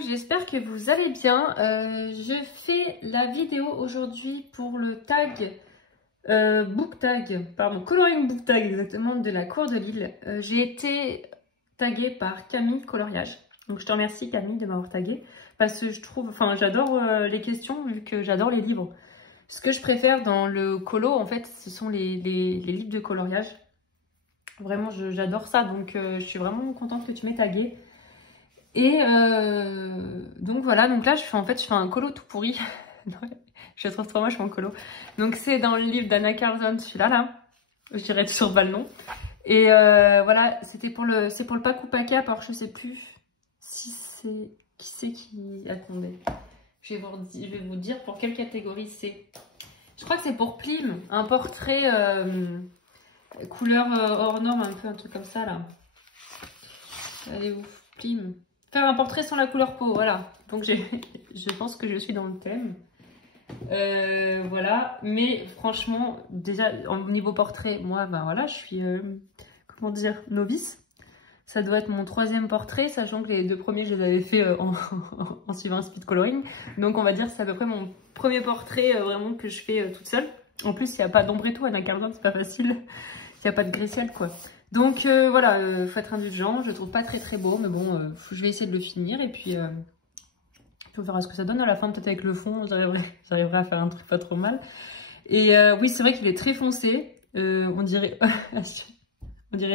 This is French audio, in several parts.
j'espère que vous allez bien. Je fais la vidéo aujourd'hui pour le tag, coloring book tag exactement de la cour de Lille. J'ai été taguée par Camille Coloriage. Donc je te remercie Camille de m'avoir taguée parce que j'adore les questions vu que j'adore les livres. Ce que je préfère dans le colo en fait, ce sont les livres de coloriage. Vraiment, j'adore ça, donc je suis vraiment contente que tu m'aies taguée. Et donc voilà, donc là je fais un colo tout pourri. Je trouve trop moche mon colo. Donc c'est dans le livre d'Anna Carlson, celui-là là. Je dirais toujours pas le nom. Et voilà, c'est pour le Paku Paka, alors je sais plus si c'est qui. Attendez. Je vais vous dire pour quelle catégorie c'est. Je crois que c'est pour Plim, un portrait couleur hors norme, un truc comme ça là. Allez où Plim. Faire un portrait sans la couleur peau, voilà. Donc je pense que je suis dans le thème. Voilà, mais franchement, déjà au niveau portrait, moi, ben voilà, je suis, comment dire, novice. Ça doit être mon 3e portrait, sachant que les 2 premiers, je les avais fait en suivant un speed coloring. Donc on va dire que c'est à peu près mon premier portrait vraiment que je fais toute seule. En plus, il n'y a pas d'ombre et tout, Anna Carlson, c'est pas facile. Il n'y a pas de gris-ciel, quoi. Donc voilà, faut être indulgent, je le trouve pas très beau, mais bon, je vais essayer de le finir et puis on verra ce que ça donne à la fin, peut-être avec le fond, j'arriverai à faire un truc pas trop mal. Et oui, c'est vrai qu'il est très foncé, on dirait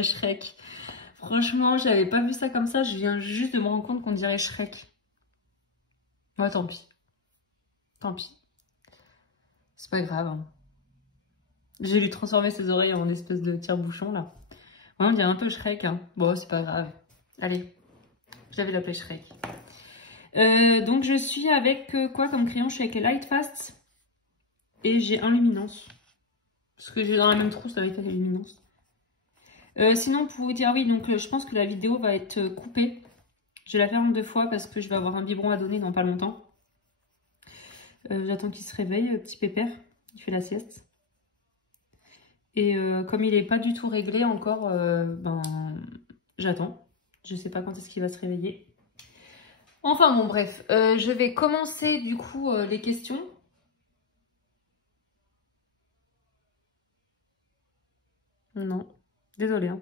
Shrek. Franchement, j'avais pas vu ça comme ça, je viens juste de me rendre compte qu'on dirait Shrek. Ouais, tant pis. Tant pis. C'est pas grave. Hein. J'ai lui transformer ses oreilles en espèce de tire-bouchon là. Ouais, on dirait un peu Shrek. Hein. Bon, c'est pas grave. Allez, je vais l'appeler Shrek. Donc je suis avec quoi comme crayon? Je suis avec les Light Fast. Et j'ai un Luminance. Parce que j'ai dans la même trousse avec les Luminance. Sinon, pour vous dire, oui, donc je pense que la vidéo va être coupée. Je vais la faire en 2 fois parce que je vais avoir un biberon à donner dans pas longtemps. J'attends qu'il se réveille, petit pépère. Il fait la sieste. Et comme il n'est pas du tout réglé encore, ben j'attends. Je sais pas quand est-ce qu'il va se réveiller. Enfin bon bref, je vais commencer du coup les questions. Non, désolée. Hein.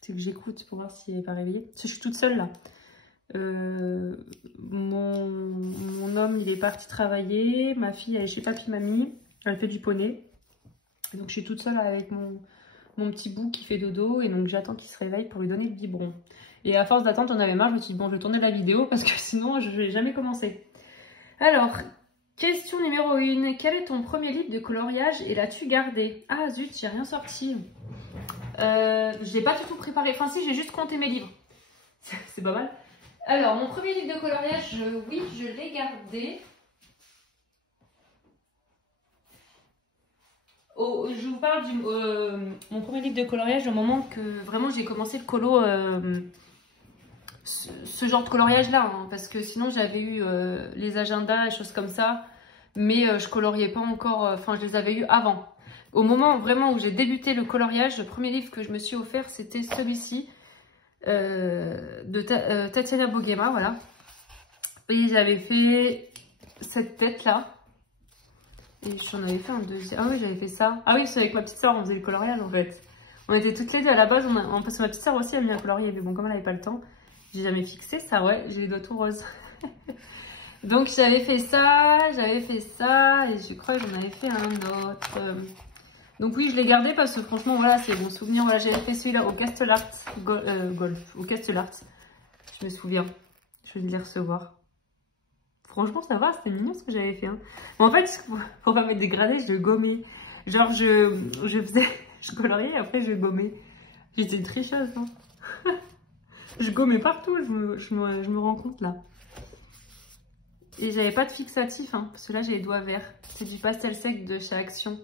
C'est que j'écoute pour voir s'il n'est pas réveillé. Parce que je suis toute seule là. Mon homme il est parti travailler. Ma fille elle est chez papy mamie. Elle fait du poney. Donc je suis toute seule avec mon petit bout qui fait dodo. Et donc j'attends qu'il se réveille pour lui donner le biberon. Et à force d'attendre, on avait marre. Je me suis dit bon, je vais tourner la vidéo parce que sinon je vais jamais commencer. Alors, question numéro 1. Quel est ton premier livre de coloriage et l'as-tu gardé? Ah zut, j'ai rien sorti. Je l'ai pas du tout préparé. Enfin si, j'ai juste compté mes livres. C'est pas mal. Alors, mon premier livre de coloriage, oui, je l'ai gardé. Je vous parle mon premier livre de coloriage au moment que vraiment j'ai commencé le colo, ce genre de coloriage là, hein, parce que sinon j'avais eu les agendas et choses comme ça, mais je coloriais pas encore, enfin je les avais eu avant. Au moment vraiment où j'ai débuté le coloriage, le premier livre que je me suis offert c'était celui-ci de Tatiana Bogema, voilà. Et j'avais fait cette tête là. Et j'en avais fait un deuxième. Ah oui, j'avais fait ça. Ah oui, c'est avec ma petite soeur, on faisait le coloriage en fait. On était toutes les deux à la base, parce que ma petite soeur aussi a mis un colorier, mais bon, comme elle n'avait pas le temps, j'ai jamais fixé ça, ouais, j'ai les doigts tout roses. Donc j'avais fait ça, et je crois que j'en avais fait un autre. Donc oui, je l'ai gardé parce que franchement, voilà, c'est bon souvenir. Voilà, j'avais fait celui-là au Castellart Golf, au Castellart. Je me souviens, je vais le recevoir. Franchement, ça va, c'était mignon ce que j'avais fait. Hein. Bon, en fait, pour pas mettre dégradé, je gommais. Genre, je coloriais et après je gommais. J'étais une tricheuse, hein. Je gommais partout, je me rends compte là. Et j'avais pas de fixatif, hein, parce que là j'ai les doigts verts. C'est du pastel sec de chez Action.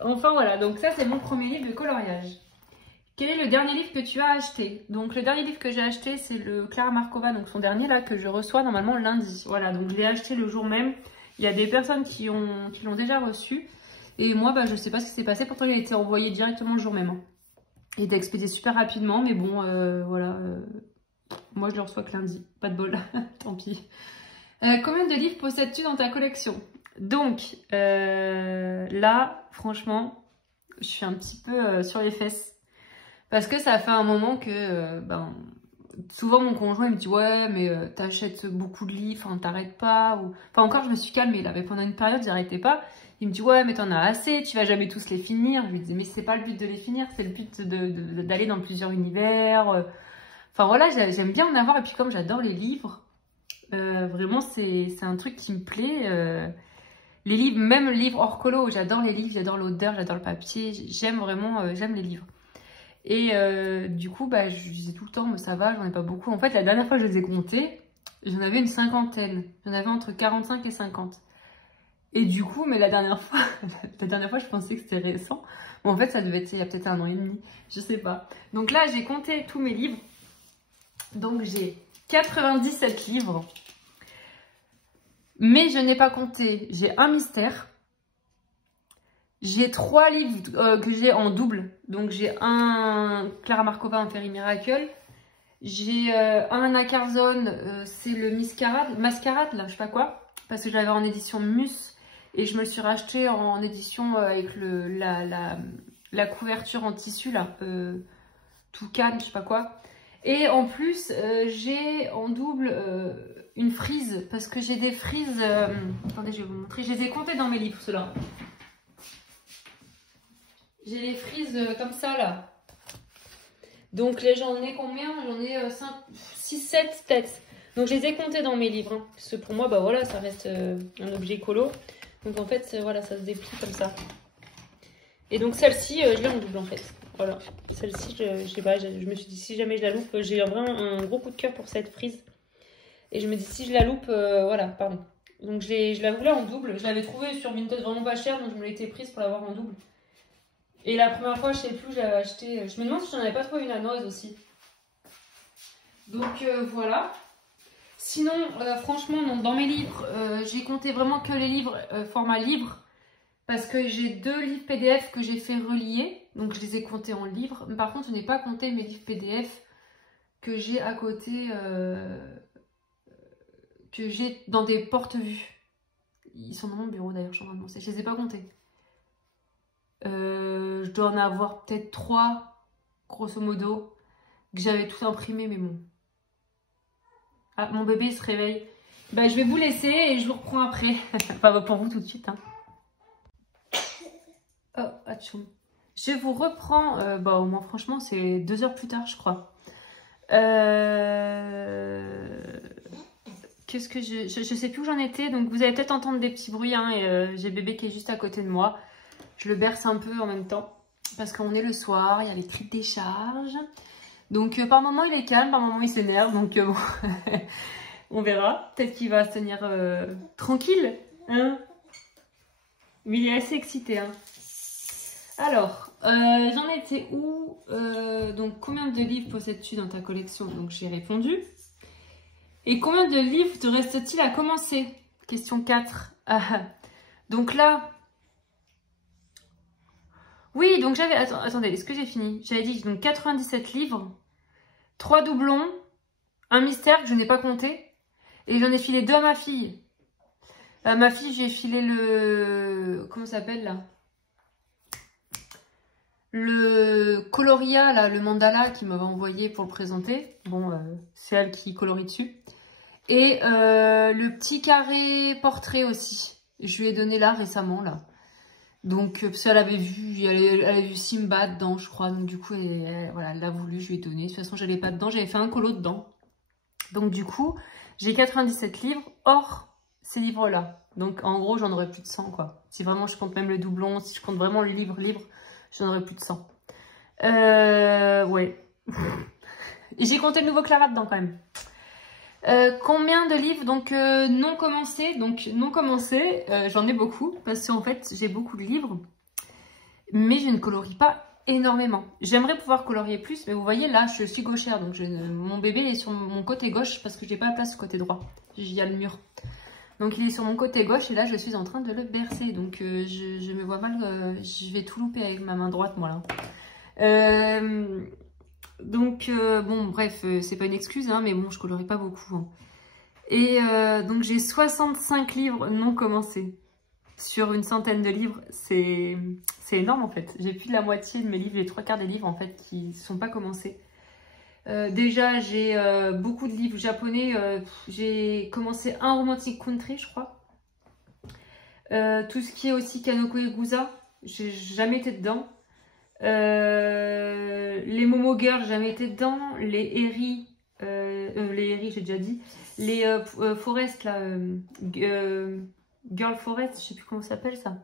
Enfin voilà, donc ça c'est mon premier livre de coloriage. Quel est le dernier livre que tu as acheté? Donc le dernier livre que j'ai acheté c'est le Clara Markova, donc son dernier là que je reçois normalement lundi. Voilà, donc je l'ai acheté le jour même. Il y a des personnes qui l'ont déjà reçu. Et moi bah, je sais pas ce qui s'est passé, pourtant il a été envoyé directement le jour même. Hein. Il était expédié super rapidement, mais bon voilà. Moi, je le reçois que lundi. Pas de bol. Tant pis. Combien de livres possèdes-tu dans ta collection? Donc, là, franchement, je suis un petit peu sur les fesses. Parce que ça fait un moment que, souvent mon conjoint il me dit ouais mais t'achètes beaucoup de livres, enfin t'arrêtes pas. Enfin encore je me suis calmée là, mais pendant une période j'arrêtais pas. Il me dit ouais mais t'en as assez, tu vas jamais tous les finir. Je lui disais mais c'est pas le but de les finir, c'est le but d'aller dans plusieurs univers. Enfin voilà, j'aime bien en avoir et puis comme j'adore les livres, vraiment c'est un truc qui me plaît. Les livres, même les livres hors colo, j'adore les livres, j'adore l'odeur, j'adore le papier, j'aime vraiment, j'aime les livres. Et du coup, je disais tout le temps, mais ça va, j'en ai pas beaucoup. En fait, la dernière fois, je les ai comptés, j'en avais une cinquantaine. J'en avais entre 45 et 50. Et du coup, mais la dernière fois, je pensais que c'était récent. Bon, en fait, ça devait être il y a peut-être 1 an et demi, je sais pas. Donc là, j'ai compté tous mes livres. Donc j'ai 97 livres. Mais je n'ai pas compté, j'ai un mystère. J'ai 3 livres que j'ai en double. Donc j'ai un Clara Markova, un Fairy Miracle. J'ai un Acarzone, c'est le Mascarade, là, je sais pas quoi. Parce que je l'avais en édition Mus. Et je me le suis racheté en édition avec la couverture en tissu, là. Toucan, je sais pas quoi. Et en plus, j'ai en double une frise. Parce que j'ai des frises... attendez, je vais vous montrer. Je les ai comptées dans mes livres, ceux-là. J'ai les frises comme ça, là. Donc, j'en ai combien? J'en ai 6, 7 têtes. Donc, je les ai comptées dans mes livres. Hein. Parce que pour moi, voilà, ça reste un objet colo. Donc, en fait, voilà, ça se déplie comme ça. Et donc, celle-ci, je l'ai en double, en fait. Voilà. Celle-ci, je sais pas, je me suis dit, si jamais je la loupe, j'ai vraiment un gros coup de cœur pour cette frise. Et je me dis, si je la loupe, voilà, pardon. Donc, je la voulais en double. Je l'avais trouvée sur Vinted vraiment pas cher, donc je me l'étais prise pour l'avoir en double. Et la première fois, je sais plus, j'avais acheté... Je me demande si j'en avais pas trouvé une à noix aussi. Donc voilà. Sinon, franchement, non, dans mes livres, j'ai compté vraiment que les livres format livre. Parce que j'ai 2 livres PDF que j'ai fait relier. Donc je les ai comptés en livres. Mais par contre, je n'ai pas compté mes livres PDF que j'ai à côté... que j'ai dans des porte-vues. Ils sont dans mon bureau d'ailleurs, je suis en train de penser. Je les ai pas comptés. Je dois en avoir peut-être 3, grosso modo, que j'avais tout imprimé, mais bon. Ah, mon bébé il se réveille. Je vais vous laisser et je vous reprends après. Enfin, pour vous tout de suite. Hein. Oh, atchoum. Je vous reprends, au moins franchement, c'est 2 heures plus tard, je crois. Qu'est-ce que je sais plus où j'en étais, donc vous allez peut-être entendre des petits bruits, hein, et j'ai bébé qui est juste à côté de moi. Je le berce un peu en même temps, parce qu'on est le soir, il y a les cris de décharge. Donc par moment il est calme, par moment il s'énerve, donc bon, on verra. Peut-être qu'il va se tenir tranquille, hein. Mais il est assez excité, hein. Alors, j'en étais où? Donc combien de livres possèdes-tu dans ta collection? Donc j'ai répondu. Et combien de livres te reste-t-il à commencer? Question 4. Donc là... Oui, donc j'avais... Attendez, est-ce que j'ai fini? J'avais dit donc 97 livres, 3 doublons, un mystère que je n'ai pas compté, et j'en ai filé 2 à ma fille. Ma fille, j'ai filé le... Comment ça s'appelle là? Le coloria, là, le mandala qu'il m'avait envoyé pour le présenter. Bon, c'est elle qui colorie dessus. Et le petit carré portrait aussi. Je lui ai donné là récemment, là. Donc, parce qu'elle avait vu, elle avait vu Simba dedans, je crois. Donc, du coup, voilà, elle l'a voulu, je lui ai donné. De toute façon, j'allais pas dedans, j'avais fait un colo dedans. Donc, du coup, j'ai 97 livres hors ces livres-là. Donc, en gros, j'en aurais plus de 100, quoi. Si vraiment je compte même le doublon, si je compte vraiment le livre, j'en aurais plus de 100. Ouais. Et j'ai compté le nouveau Clara dedans, quand même. Combien de livres donc non commencés? Donc non commencés, j'en ai beaucoup parce qu'en fait j'ai beaucoup de livres, mais je ne colorie pas énormément. J'aimerais pouvoir colorier plus, mais vous voyez là je suis gauchère, donc mon bébé il est sur mon côté gauche parce que j'ai pas la place du côté droit. Il y a le mur, donc il est sur mon côté gauche et là je suis en train de le bercer, donc je me vois mal, je vais tout louper avec ma main droite moi là. Donc, bon, bref, c'est pas une excuse, hein, mais bon, je colorie pas beaucoup. Hein. Et donc, j'ai 65 livres non commencés. Sur une centaine de livres, c'est énorme en fait. J'ai plus de la moitié de mes livres, les 3/4 des livres en fait qui ne sont pas commencés. Déjà, j'ai beaucoup de livres japonais. J'ai commencé un Romantic Country, je crois. Tout ce qui est aussi Kanoko Egusa, j'ai jamais été dedans. Les Momo Girl, jamais été dedans. Les Eri, j'ai déjà dit. Les Forest, là, Girl Forest, je sais plus comment ça s'appelle ça.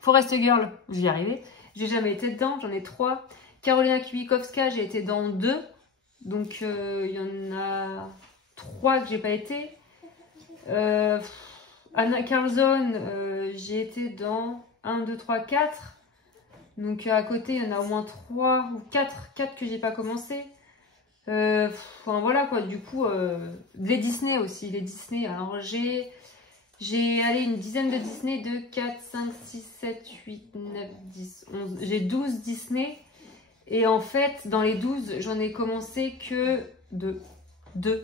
Forest Girl, j'y arrivais. J'ai jamais été dedans, j'en ai 3. Karolina Kubikowska, j'ai été dans 2. Donc il y en a 3 que j'ai pas été. Anna Carlson, j'ai été dans 1, 2, 3, 4. Donc à côté, il y en a au moins 3 ou 4 que j'ai pas commencé. Enfin voilà quoi, du coup, les Disney aussi, les Disney. Alors j'ai allé une dizaine de Disney, 2, 4, 5, 6, 7, 8, 9, 10, 11. J'ai 12 Disney. Et en fait, dans les 12, j'en ai commencé que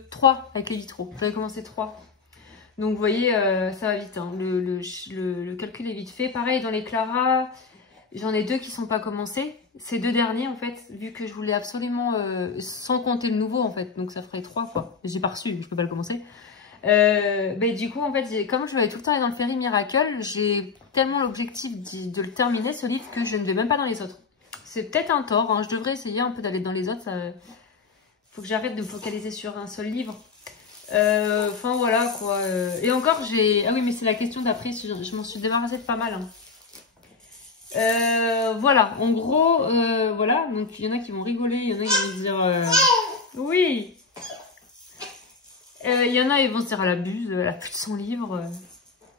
3 avec les vitraux. J'en ai commencé 3. Donc vous voyez, ça va vite. Hein. Le calcul est vite fait. Pareil, dans les Clara, j'en ai 2 qui ne sont pas commencés. Ces 2 derniers, en fait, vu que je voulais absolument, sans compter le nouveau, en fait. Donc ça ferait 3 quoi. J'ai pas reçu, je peux pas le commencer. Du coup, en fait, comme je vais tout le temps aller dans le Fairy Miracle, j'ai tellement l'objectif de le terminer, ce livre, que je ne vais même pas dans les autres. C'est peut-être un tort, hein. Je devrais essayer un peu d'aller dans les autres. Faut que j'arrête de me focaliser sur un seul livre. Enfin, voilà, quoi. Et encore, j'ai... Ah oui, mais c'est la question d'après. Je m'en suis débarrassée de pas mal. Hein. Voilà, en gros, voilà. Donc, il y en a qui vont rigoler. Il y en a qui vont se dire... Oui. Il y en a, ils vont se dire, elle abuse. Elle a plus de son livre.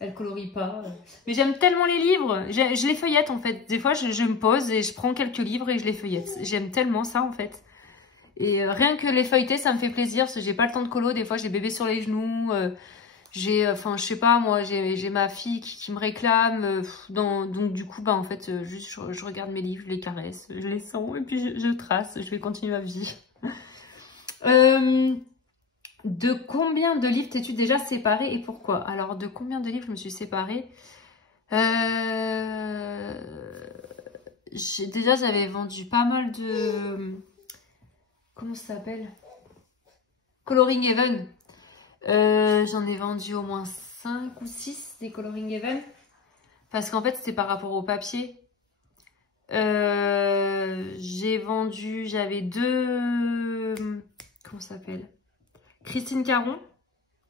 Elle colorie pas. Mais j'aime tellement les livres. Je les feuillette en fait. Des fois, je me pose et je prends quelques livres et je les feuillette. J'aime tellement ça en fait. Et rien que les feuilleter, ça me fait plaisir parce que j'ai pas le temps de colo. Des fois, j'ai bébé sur les genoux. Enfin, je sais pas, moi, j'ai ma fille qui me réclame. Donc, du coup, en fait, juste, je regarde mes livres, je les caresse, je les sens et puis je trace. Je vais continuer ma vie. De combien de livres t'es-tu déjà séparée et pourquoi? Alors, de combien de livres je me suis séparée? Déjà, j'avais vendu pas mal de... Comment ça s'appelle? Coloring Even. J'en ai vendu au moins 5 ou 6 des Coloring Even. Parce qu'en fait, c'était par rapport au papier. J'ai vendu... J'avais 2... Comment ça s'appelle? Christine Caron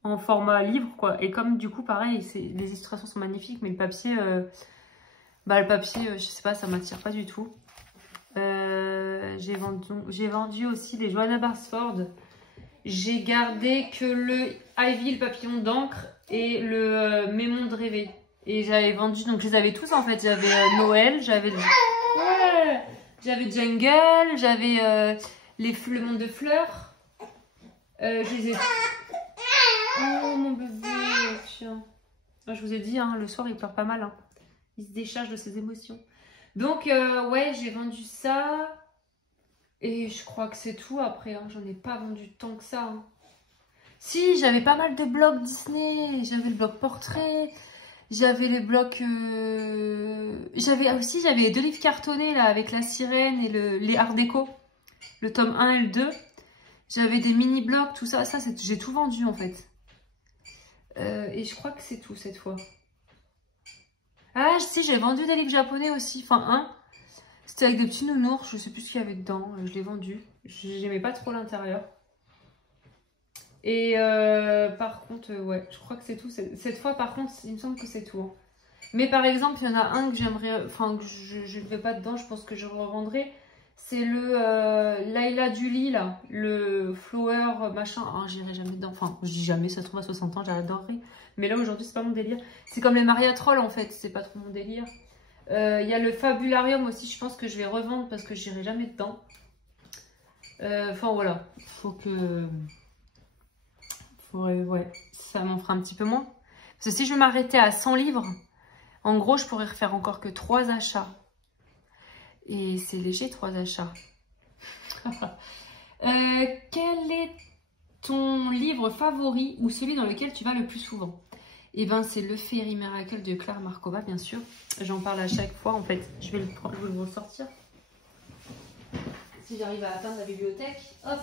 en format livre quoi, et comme du coup pareil les illustrations sont magnifiques mais le papier je sais pas, ça m'attire pas du tout. J'ai vendu aussi les Johanna Barsford. J'ai gardé que le Ivy, le papillon d'encre et le Mes mondes rêvés, et j'avais vendu, donc je les avais tous en fait. J'avais Noël, j'avais Jungle, j'avais le monde de fleurs. Je les ai... Oh mon bébé, tiens. Je vous ai dit, hein, le soir il pleure pas mal. Hein. Il se décharge de ses émotions. Donc ouais, j'ai vendu ça. Et je crois que c'est tout après. Hein. J'en ai pas vendu tant que ça. Hein. Si, j'avais pas mal de blocs Disney. J'avais le bloc portrait. J'avais les blocs... J'avais 2 livres cartonnés là avec la sirène et les art déco. Le tome 1 et le 2. J'avais des mini-blocs, tout ça. J'ai tout vendu en fait. Et je crois que c'est tout cette fois. Ah, si, j'ai vendu des livres japonais aussi. Enfin, un. C'était avec des petits nounours. Je sais plus ce qu'il y avait dedans. Je l'ai vendu. J'aimais pas trop l'intérieur. Et par contre, ouais, je crois que c'est tout. Cette fois, par contre, il me semble que c'est tout. Hein. Mais par exemple, il y en a un que j'aimerais... Enfin, que je ne vais pas dedans. Je pense que je revendrai. C'est le Laila Julie, là, le Flower machin. Ah, j'irai jamais dedans. Enfin, je dis jamais, ça se trouve à 60 ans, j'adorerais. Mais là, aujourd'hui, c'est pas mon délire. C'est comme les Maria Troll, en fait, c'est pas trop mon délire. Il y a le Fabularium aussi, je pense que je vais revendre parce que j'irai jamais dedans. Enfin, voilà. Ouais, ça m'en fera un petit peu moins. Parce que si je m'arrêtais à 100 livres, en gros, je pourrais refaire encore que 3 achats. Et c'est léger, 3 achats. Quel est ton livre favori ou celui dans lequel tu vas le plus souvent? Eh ben, c'est Le Fairy Miracle de Claire Markova, bien sûr. J'en parle à chaque fois, en fait. Je vais le ressortir. Si j'arrive à atteindre la bibliothèque. Hop.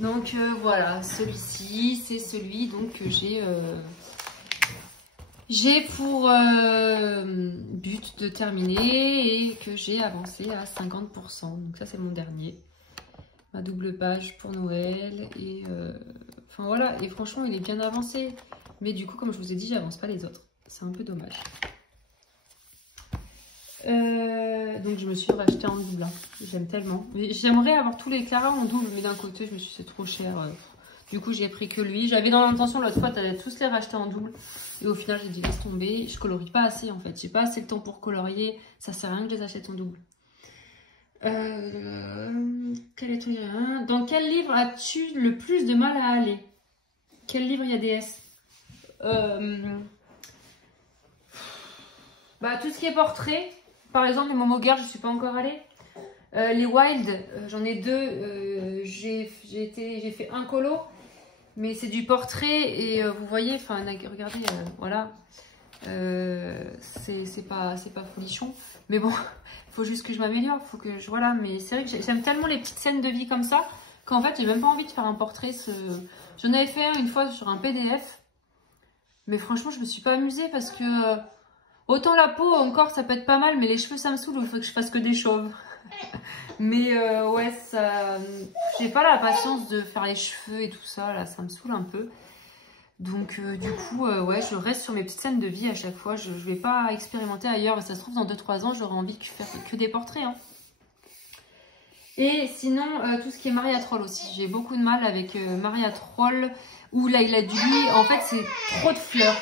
Donc, voilà. Celui-ci, c'est celui donc, que j'ai pour but de terminer et que j'ai avancé à 50%. Donc ça, c'est mon dernier. Ma double page pour Noël. Et enfin voilà, et franchement, il est bien avancé. Mais du coup, comme je vous ai dit, j'avance pas les autres. C'est un peu dommage. Donc je me suis racheté en double. Hein. J'aime tellement. J'aimerais avoir tous les Clara en double, mais d'un côté, je me suis dit c'est trop cher. Du coup, j'ai pris que lui. J'avais dans l'intention l'autre fois d'aller tous les racheter en double. Et au final, j'ai dit laisse tomber. Je colorie pas assez en fait. J'ai pas assez de temps pour colorier. Ça sert à rien que je les achète en double. Quel est ton livre? Dans quel livre as-tu le plus de mal à aller? Quel livre il y a DS? Bah, tout ce qui est portrait. Par exemple, les Momo Girl, je suis pas encore allée. Les Wild, j'en ai deux. J'ai fait un colo. Mais c'est du portrait et vous voyez, enfin regardez, voilà, c'est pas folichon. Mais bon, il faut juste que je m'améliore, faut que je, voilà. Mais c'est vrai que j'aime tellement les petites scènes de vie comme ça qu'en fait j'ai même pas envie de faire un portrait. J'en avais fait un une fois sur un PDF, mais franchement je me suis pas amusée parce que autant la peau encore ça peut être pas mal, mais les cheveux ça me saoule. Il faut que je fasse que des chauves. Mais ouais, ça, j'ai pas la patience de faire les cheveux et tout ça, là, ça me saoule un peu. Donc du coup, ouais, je reste sur mes petites scènes de vie à chaque fois. Je vais pas expérimenter ailleurs. Et ça se trouve, dans 2-3 ans, j'aurai envie de faire que des portraits. Hein. Et sinon, tout ce qui est Maria Troll aussi. J'ai beaucoup de mal avec Maria Troll ou Laila Duli. En fait, c'est trop de fleurs.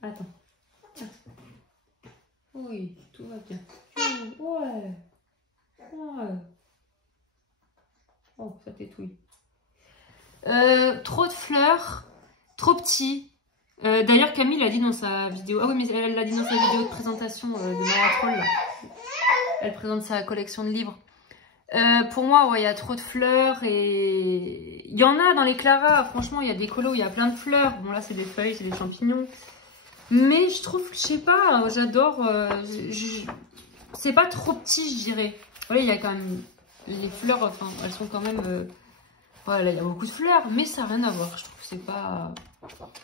Attends. Tiens. Oui, tout va bien. Ouais. Ouais. Oh, ça t'étouille. Trop de fleurs, trop petit. D'ailleurs, Camille l'a dit dans sa vidéo. Ah oui, mais elle l'a dit dans sa vidéo de présentation de Maria Troll. Là. Elle présente sa collection de livres. Pour moi, ouais, il y a trop de fleurs et il y en a dans les Clara. Franchement, il y a des colos, il y a plein de fleurs. Bon, là, c'est des feuilles, c'est des champignons. Mais je trouve, je sais pas, j'adore. C'est pas trop petit, je dirais. Voilà, il y a quand même les fleurs, enfin, elles sont quand même. Voilà, il y a beaucoup de fleurs, mais ça n'a rien à voir. Je trouve que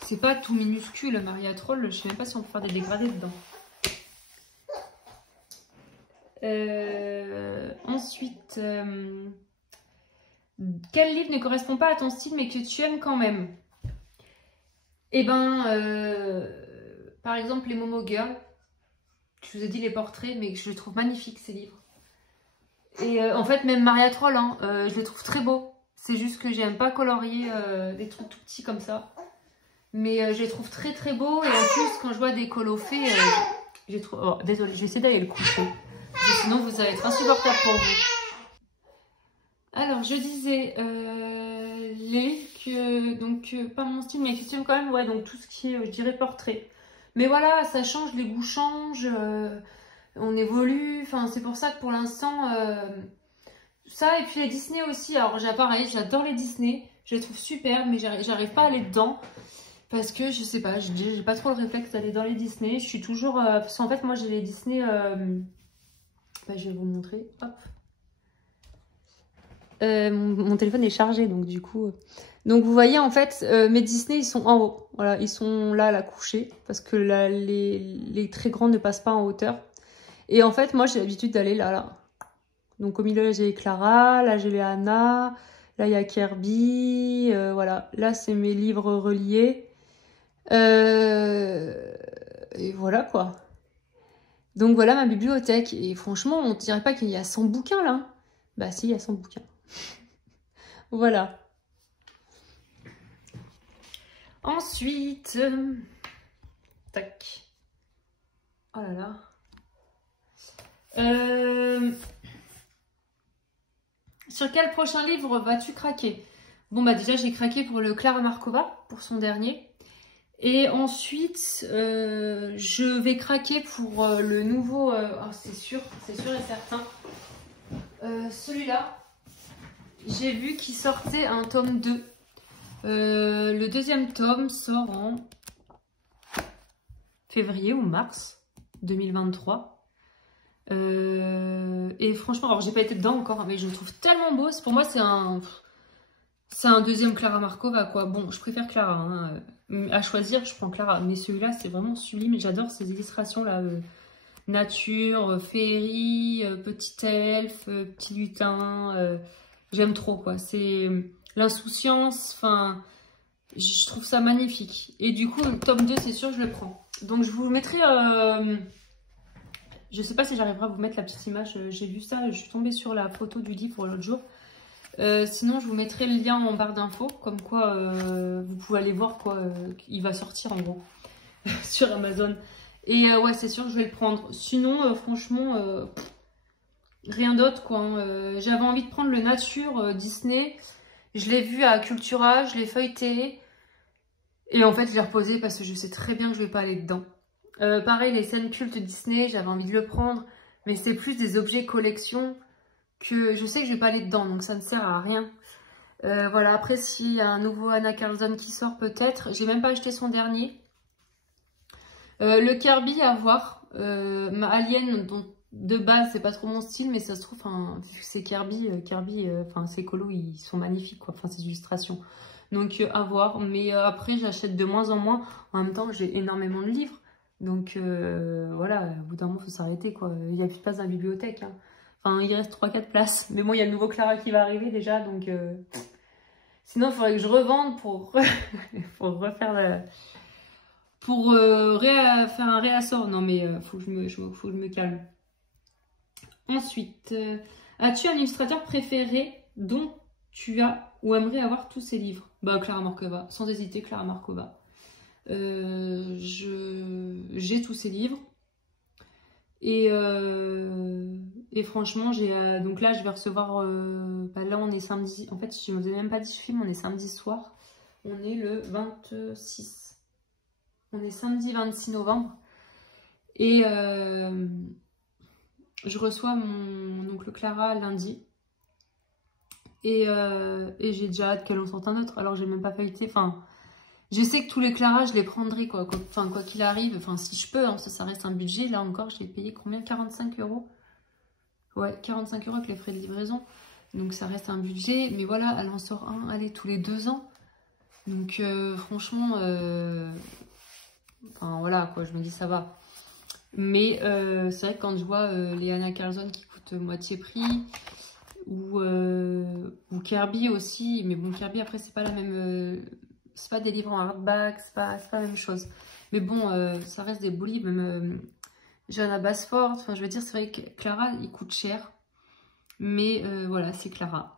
c'est pas tout minuscule, Maria Troll. Je sais même pas si on peut faire des dégradés dedans. Ensuite, quel livre ne correspond pas à ton style mais que tu aimes quand même? Eh ben, par exemple, les Momo Girl. Je vous ai dit les portraits, mais je les trouve magnifiques ces livres. Et en fait, même Maria Troll, hein, je le trouve très beau. C'est juste que j'aime pas colorier des trucs tout petits comme ça. Mais je les trouve très très beaux. Et en plus, quand je vois des colos faits, j'ai trop... Oh, désolée, je vais essayer d'aller le coucher. Sinon, vous allez être insupportable pour vous. Alors, je disais, donc pas mon style, mais effectivement quand même, ouais, donc tout ce qui est, je dirais, portrait. Mais voilà, ça change, les goûts changent, on évolue, enfin, c'est pour ça que pour l'instant, ça, et puis les Disney aussi, alors pareil, j'adore les Disney, je les trouve super, mais j'arrive pas à aller dedans, parce que, je sais pas, j'ai pas trop le réflexe d'aller dans les Disney, je suis toujours, parce qu'en fait, moi, j'ai les Disney, bah, je vais vous montrer, hop. Mon téléphone est chargé, donc du coup... Donc vous voyez, en fait, mes Disney, ils sont en haut. Voilà, ils sont là, à la couchée, parce que là, les très grands ne passent pas en hauteur. Et en fait, moi, j'ai l'habitude d'aller là. Donc au milieu, là, j'ai les Clara, là, j'ai les Anna, là, il y a Kirby, voilà. Là, c'est mes livres reliés. Et voilà, quoi. Donc voilà ma bibliothèque. Et franchement, on ne dirait pas qu'il y a 100 bouquins, là. Bah si, il y a 100 bouquins. Voilà. Ensuite, tac. Oh là là. Sur quel prochain livre vas-tu craquer? Bon bah déjà j'ai craqué pour le Clara Markova, pour son dernier. Et ensuite, je vais craquer pour le nouveau, oh, c'est sûr et certain. Celui-là, j'ai vu qu'il sortait un tome 2. Le deuxième tome sort en février ou mars 2023. Et franchement, alors j'ai pas été dedans encore, mais je le trouve tellement beau. Pour moi, c'est un deuxième Clara Markova, quoi. Bon, je préfère Clara, hein. À choisir, je prends Clara. Mais celui-là, c'est vraiment sublime. J'adore ces illustrations-là. Nature, féerie, petit elfe, petit lutin. J'aime trop, quoi. C'est l'insouciance, enfin, je trouve ça magnifique. Et du coup, le tome 2, c'est sûr, je le prends. Donc, je vous mettrai... je sais pas si j'arriverai à vous mettre la petite image. J'ai vu ça, je suis tombée sur la photo du livre l'autre jour. Sinon, je vous mettrai le lien en barre d'infos. Comme quoi, vous pouvez aller voir quoi il va sortir, en gros, sur Amazon. Et ouais, c'est sûr que je vais le prendre. Sinon, franchement, rien d'autre, quoi. Hein. J'avais envie de prendre le Nature Disney. Je l'ai vu à Cultura, je l'ai feuilleté. Et en fait, je l'ai reposé parce que je sais très bien que je vais pas aller dedans. Pareil, les scènes cultes Disney, j'avais envie de le prendre. Mais c'est plus des objets collection que je sais que je vais pas aller dedans. Donc ça ne sert à rien. Voilà, après, s'il y a un nouveau Anna Carlson qui sort, peut-être. J'ai même pas acheté son dernier. Le Kirby à voir. Ma Alien, dont de base c'est pas trop mon style, mais ça se trouve, vu que c'est Kirby, ces colos ils sont magnifiques, quoi. Enfin, ces illustrations. Donc à voir. Mais après, j'achète de moins en moins. En même temps, j'ai énormément de livres. Donc voilà, au bout d'un moment, il faut s'arrêter, quoi. Il n'y a plus de place dans la bibliothèque. Hein. Enfin, il reste 3-4 places. Mais bon, il y a le nouveau Clara qui va arriver déjà. Donc sinon, il faudrait que je revende pour refaire la... Pour faire un réassort. Non, mais faut que je me calme. Ensuite, as-tu un illustrateur préféré dont tu as ou aimerais avoir tous ses livres? Bah, Clara Markova. Sans hésiter, Clara Markova. J'ai tous ses livres. Et franchement, donc là, je vais recevoir... là, on est samedi. En fait, je ne vous ai même pas dit film. On est samedi soir. On est le 26. On est samedi 26 novembre. Et je reçois mon oncle Clara lundi. Et j'ai déjà hâte qu'elle en sorte un autre. Alors, j'ai même pas feuilleté. Enfin, je sais que tous les Clara, je les prendrai, quoi. Enfin, quoi qu'il arrive. Enfin, si je peux, hein, ça reste un budget. Là encore, je l'ai payé combien? 45 €. Ouais, 45 € avec les frais de livraison. Donc, ça reste un budget. Mais voilà, elle en sort un, allez, tous les 2 ans. Donc, franchement... Enfin voilà quoi, je me dis ça va. Mais c'est vrai que quand je vois les Anna Carlson qui coûtent moitié prix, ou Kirby aussi, mais bon Kirby après c'est pas la même, c'est pas des livres en hardback, c'est pas la même chose. Mais bon, ça reste des beaux livres, même Johanna Basford, enfin je veux dire c'est vrai que Clara il coûte cher, mais voilà c'est Clara.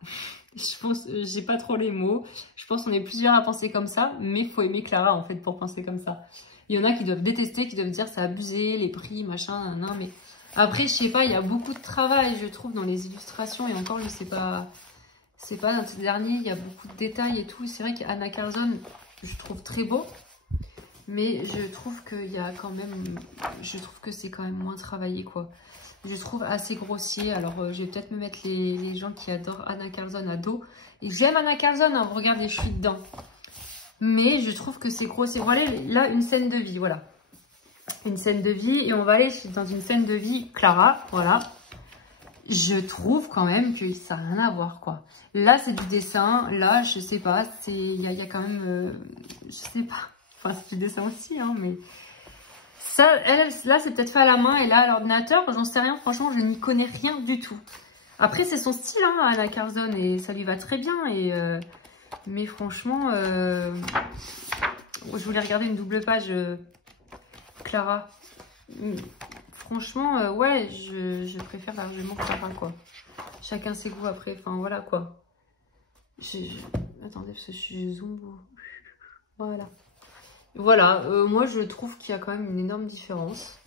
Je pense, j'ai pas trop les mots, je pense qu'on est plusieurs à penser comme ça, mais il faut aimer Clara en fait pour penser comme ça. Il y en a qui doivent détester, qui doivent dire c'est abusé, les prix, machin, non, mais après, je sais pas, il y a beaucoup de travail, je trouve, dans les illustrations, et encore, je sais pas, c'est pas dans ces derniers, il y a beaucoup de détails et tout. C'est vrai qu'Anna Carlson, je trouve très beau, mais je trouve qu'il y a quand même, je trouve que c'est quand même moins travaillé, quoi. Je trouve assez grossier. Alors, je vais peut-être me mettre les gens qui adorent Anna Carlson à dos. Et j'aime Anna Carlson, hein, regardez, je suis dedans. Mais je trouve que c'est grossier. Voilà, là, une scène de vie, voilà. Une scène de vie. Et on va aller dans une scène de vie Clara, voilà. Je trouve quand même que ça n'a rien à voir, quoi. Là, c'est du dessin. Là, je sais pas. Il y a quand même... je sais pas. Enfin, c'est du dessin aussi, hein, mais... Ça, là, c'est peut-être fait à la main. Et là, à l'ordinateur, j'en sais rien. Franchement, je n'y connais rien du tout. Après, c'est son style, hein, Anna Carlson. Et ça lui va très bien. Et... mais franchement, je voulais regarder une double page Clara. Franchement, ouais, je préfère largement Clara, quoi. Chacun ses goûts après, enfin voilà, quoi. Attendez, parce que je suis zoom. Voilà. Voilà, moi je trouve qu'il y a quand même une énorme différence.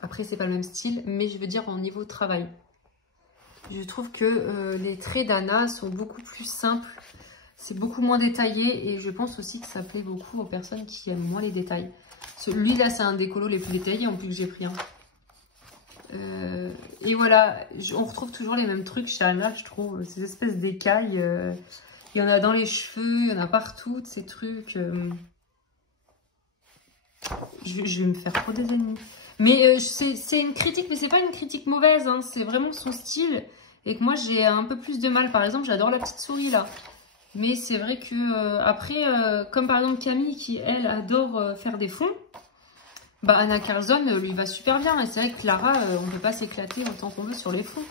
Après, c'est pas le même style, mais je veux dire en niveau de travail. Je trouve que les traits d'Anna sont beaucoup plus simples. C'est beaucoup moins détaillé et je pense aussi que ça plaît beaucoup aux personnes qui aiment moins les détails. Lui là, c'est un des colos les plus détaillés en plus que j'ai pris. Hein. Et voilà, on retrouve toujours les mêmes trucs chez Anna, je trouve. Ces espèces d'écailles. Il y en a dans les cheveux, il y en a partout, ces trucs. Je vais me faire trop des ennemis. Mais c'est une critique, mais c'est pas une critique mauvaise. Hein, c'est vraiment son style. Et que moi, j'ai un peu plus de mal. Par exemple, j'adore la petite souris, là. Mais c'est vrai que après, comme par exemple Camille, qui, elle, adore faire des fonds. Bah, Anna Carlson lui va super bien. Et c'est vrai que Clara, on peut pas s'éclater autant qu'on veut sur les fonds.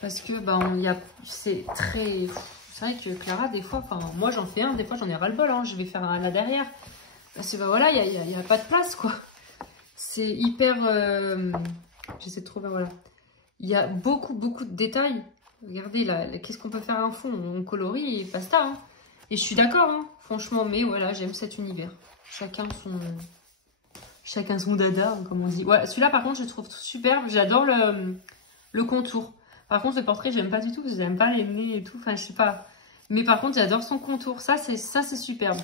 Parce que bah, c'est très... C'est vrai que Clara, des fois, moi j'en fais un, des fois j'en ai ras-le-bol. Hein, je vais faire un là derrière. Parce que bah, voilà, il n'y a pas de place, quoi. C'est hyper... J'essaie de trouver, voilà. Il y a beaucoup de détails. Regardez, là, qu'est-ce qu'on peut faire un fond? On colorie et basta. Hein. Et je suis d'accord, hein, franchement. Mais voilà, j'aime cet univers. Chacun son dada, comme on dit. Ouais, celui-là, par contre, je trouve superbe. J'adore le contour. Par contre, le portrait, j'aime pas du tout. Parce que j'aime pas les nez et tout. Enfin, je sais pas. Mais par contre, j'adore son contour. Ça, c'est superbe.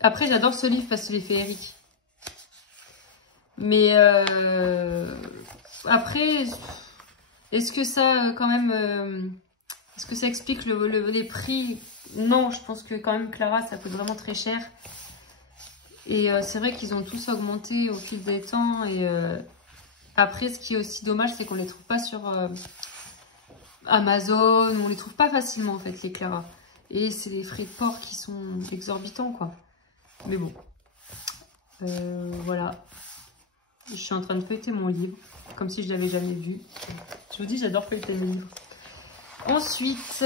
Après, j'adore ce livre parce qu'il est féerique. Mais après, est-ce que ça, quand même, est-ce que ça explique les prix? Non, je pense que quand même, Clara, ça coûte vraiment très cher. Et c'est vrai qu'ils ont tous augmenté au fil des temps. Et après, ce qui est aussi dommage, c'est qu'on les trouve pas sur Amazon. On les trouve pas facilement, en fait, les Clara. Et c'est les frais de port qui sont exorbitants, quoi. Mais bon. Voilà. Je suis en train de feuilleter mon livre. Comme si je l'avais jamais vu. Je vous dis, j'adore feuilleter mes livres. Ensuite...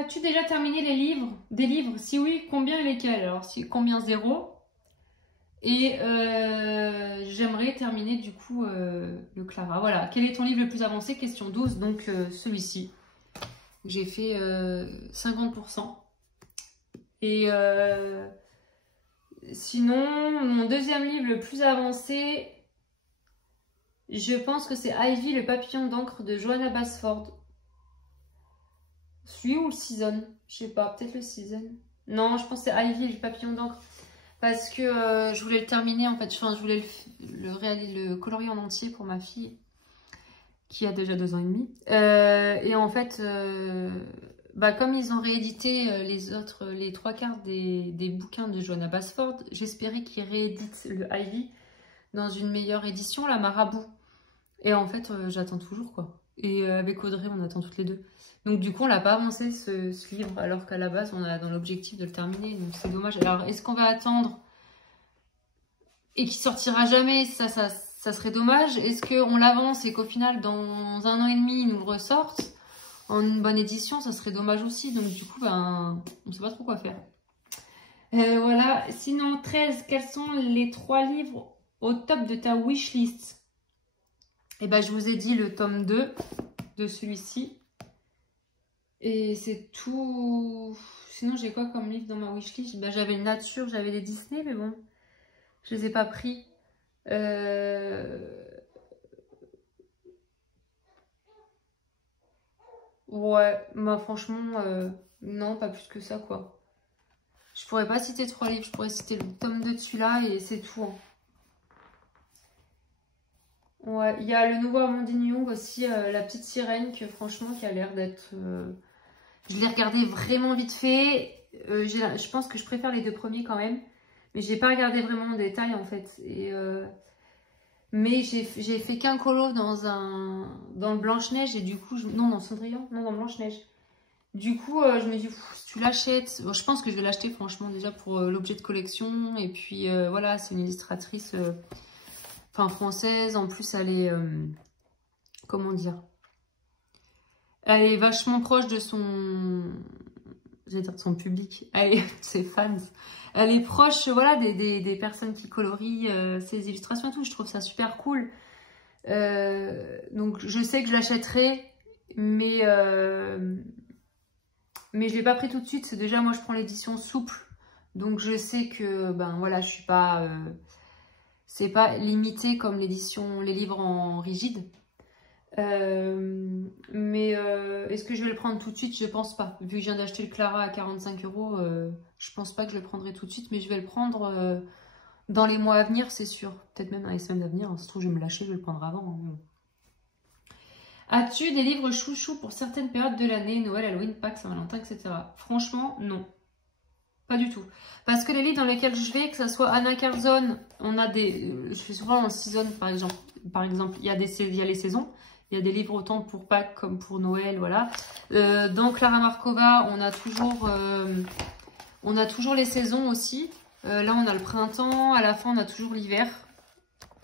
as-tu déjà terminé les livres? Des livres? Si oui, combien et lesquels? Alors, combien? 0. Et j'aimerais terminer du coup le Clara. Voilà. Quel est ton livre le plus avancé? Question 12. Donc celui-ci. J'ai fait 50%. Et sinon, mon deuxième livre le plus avancé, je pense que c'est Ivy, le papillon d'encre de Johanna Basford. Celui ou le season? Je sais pas, peut-être le season. Non, je pense que c'est Ivy, le papillon d'encre. Parce que je voulais le terminer en fait. Enfin, je voulais le colorier en entier pour ma fille qui a déjà 2 ans et demi. Et en fait, bah, comme ils ont réédité les 3/4 des bouquins de Johanna Basford, j'espérais qu'ils rééditent le Ivy dans une meilleure édition, la Marabout. Et en fait, j'attends toujours quoi. Et avec Audrey, on attend toutes les deux. Donc du coup, on l'a pas avancé ce livre, alors qu'à la base, on a dans l'objectif de le terminer. Donc c'est dommage. Alors, est-ce qu'on va attendre et qu'il sortira jamais? Ça serait dommage. Est-ce qu'on l'avance et qu'au final, dans 1 an et demi, ils nous le ressortent en une bonne édition? Ça serait dommage aussi. Donc du coup, ben, on sait pas trop quoi faire. Voilà. Sinon, 13, quels sont les 3 livres au top de ta wishlist? Et ben, je vous ai dit le tome 2 de celui-ci. Et c'est tout. Sinon, j'ai quoi comme livre dans ma wishlist? Ben, j'avais le Nature, j'avais les Disney, mais bon, je les ai pas pris. Ouais, bah franchement, non, pas plus que ça, quoi. Je pourrais pas citer 3 livres, je pourrais citer le tome 2 de celui-là et c'est tout. Hein. Ouais, il y a le nouveau Amandine Young aussi, La Petite Sirène, que franchement, qui a l'air d'être... Je l'ai regardé vraiment vite fait. Je pense que je préfère les 2 premiers quand même. Mais j'ai pas regardé vraiment en détail en fait. Mais j'ai fait qu'un colo dans le Blanche-Neige et du coup... Non, dans Cendrillon. Non, dans Blanche-Neige. Du coup, je me dis, si tu l'achètes... Bon, je pense que je vais l'acheter franchement déjà pour l'objet de collection. Et puis voilà, c'est une illustratrice française. En plus, elle est... comment dire? Elle est vachement proche de son... J'allais dire de son public. Elle est... ses fans. Elle est proche, voilà, des personnes qui colorient ses illustrations et tout. Je trouve ça super cool. Donc, je sais que je l'achèterai, mais je ne l'ai pas pris tout de suite. C'est déjà, moi, je prends l'édition souple. Donc, je sais que, ben voilà, je suis pas... c'est pas limité comme les livres en rigide. Mais est-ce que je vais le prendre tout de suite? Je pense pas. Vu que je viens d'acheter le Clara à 45 €, Je pense pas que je le prendrai tout de suite, mais je vais le prendre dans les mois à venir, c'est sûr. Peut-être même dans les semaines à venir. Si ça se trouve, je vais me lâcher, je vais le prendre avant. Hein. As-tu des livres chouchous pour certaines périodes de l'année, Noël, Halloween, Pâques, Saint-Valentin, etc. Franchement, non. Pas du tout. Parce que les livres dans lesquels je vais, que ce soit Anna Carzone, on a des... Je fais souvent en season, par exemple. Il y a les saisons. Il y a des livres autant pour Pâques comme pour Noël, voilà. Dans Clara Markova, on a toujours les saisons aussi. Là, on a le printemps. À la fin, on a toujours l'hiver.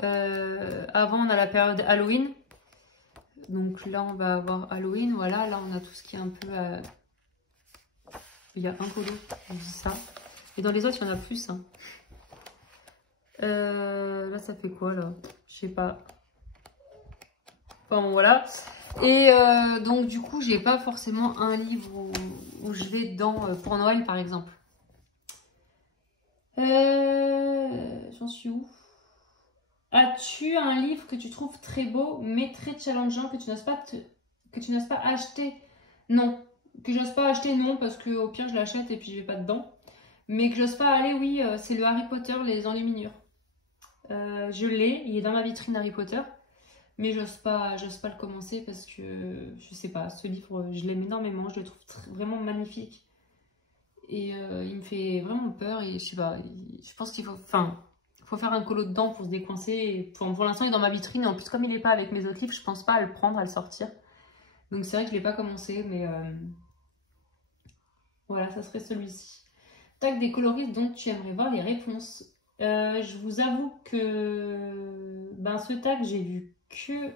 Avant, on a la période Halloween. Donc là, on va avoir Halloween. Voilà, là, on a tout ce qui est un peu... Il y a un colo, on dit ça. Et dans les autres, il y en a plus. Hein. Là, ça fait quoi, là? Je sais pas. Enfin, bon, voilà. Et donc, du coup, j'ai pas forcément un livre où je vais dedans pour Noël, par exemple. J'en suis où? As-tu un livre que tu trouves très beau, mais très challengeant, que tu n'oses pas acheter? Non. Que j'ose pas acheter, non, parce qu'au pire, je l'achète et puis je vais pas dedans. Mais que j'ose pas aller, oui, c'est le Harry Potter, les enluminures. Je l'ai, il est dans ma vitrine Harry Potter. Mais j'ose pas le commencer parce que, je sais pas, ce livre, je l'aime énormément. Je le trouve vraiment magnifique. Et il me fait vraiment peur. Et je sais pas, je pense qu'il faut... Enfin, faut faire un colo dedans pour se décoincer. Et pour l'instant, il est dans ma vitrine. Et en plus, comme il n'est pas avec mes autres livres, je pense pas à le prendre, à le sortir. Donc c'est vrai que je l'ai pas commencé, mais... Voilà, ça serait celui-ci. Tag des coloristes dont tu aimerais voir les réponses. Je vous avoue que ce tag, j'ai vu que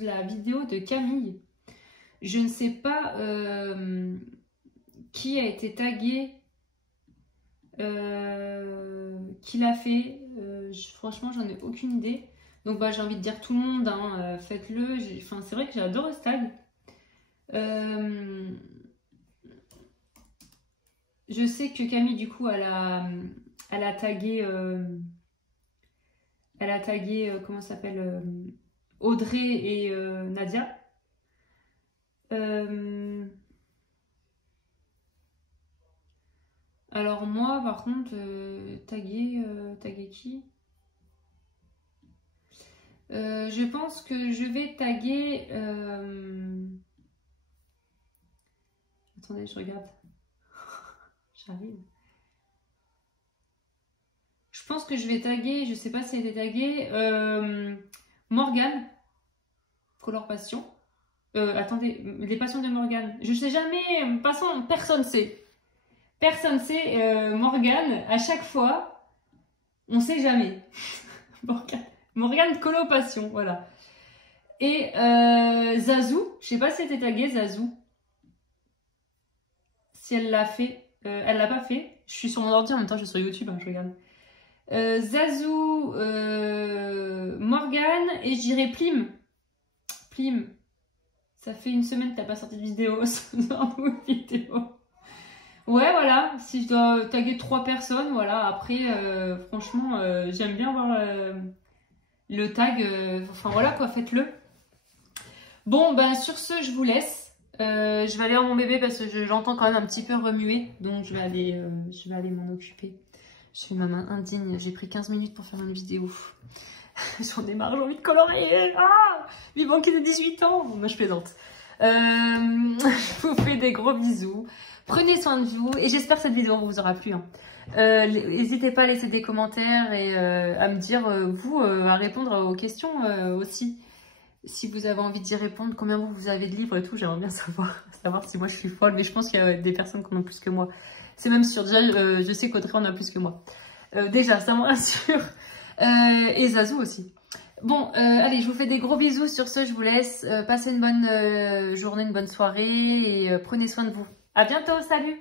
la vidéo de Camille. Je ne sais pas qui a été tagué, qui l'a fait. Franchement, j'en ai aucune idée. Donc j'ai envie de dire tout le monde, hein, faites-le. C'est vrai que j'adore ce tag. Je sais que Camille, du coup, elle a tagué, comment ça s'appelle, Audrey et Nadia. Alors moi, par contre, taguer qui? Je pense que je vais taguer... Attendez, je regarde. J'arrive. Je pense que je vais taguer, je sais pas si elle était taguée, Morgane, Color Passion. Attendez, les passions de Morgane. Je sais jamais, passons, personne sait. Personne sait, Morgane, à chaque fois, on sait jamais. Morgane Color Passion, voilà. Et Zazou, je sais pas si elle était taguée, Zazou. Si elle l'a fait. Elle l'a pas fait. Je suis sur mon ordi en même temps, je suis sur YouTube, hein, je regarde. Zazou, Morgane et je dirais Plim. Plim. Ça fait une semaine que t'as pas sorti de vidéo. Ouais, voilà. Si je dois taguer 3 personnes, voilà. Après, franchement, j'aime bien voir le tag. Enfin voilà quoi, faites-le. Bon, sur ce, je vous laisse. Je vais aller voir mon bébé parce que j'entends quand même un petit peu remuer. Donc je vais aller m'en occuper. Je fais ma main indigne. J'ai pris 15 minutes pour faire une vidéo. J'en ai marre, j'ai envie de colorer. Ah, vivant qu'il ait 18 ans. Moi je plaisante. Je vous fais des gros bisous. Prenez soin de vous. Et j'espère que cette vidéo vous aura plu. Hein. N'hésitez pas à laisser des commentaires et à me dire, à répondre aux questions aussi. Si vous avez envie d'y répondre, combien vous avez de livres et tout, j'aimerais bien savoir si moi je suis folle, mais je pense qu'il y a des personnes qui en ont plus que moi. C'est même sûr, déjà je sais qu'Audrey en a plus que moi. Déjà, ça me rassure. Et Zazou aussi. Bon, allez, je vous fais des gros bisous. Sur ce, je vous laisse. Passez une bonne journée, une bonne soirée et prenez soin de vous. À bientôt, salut!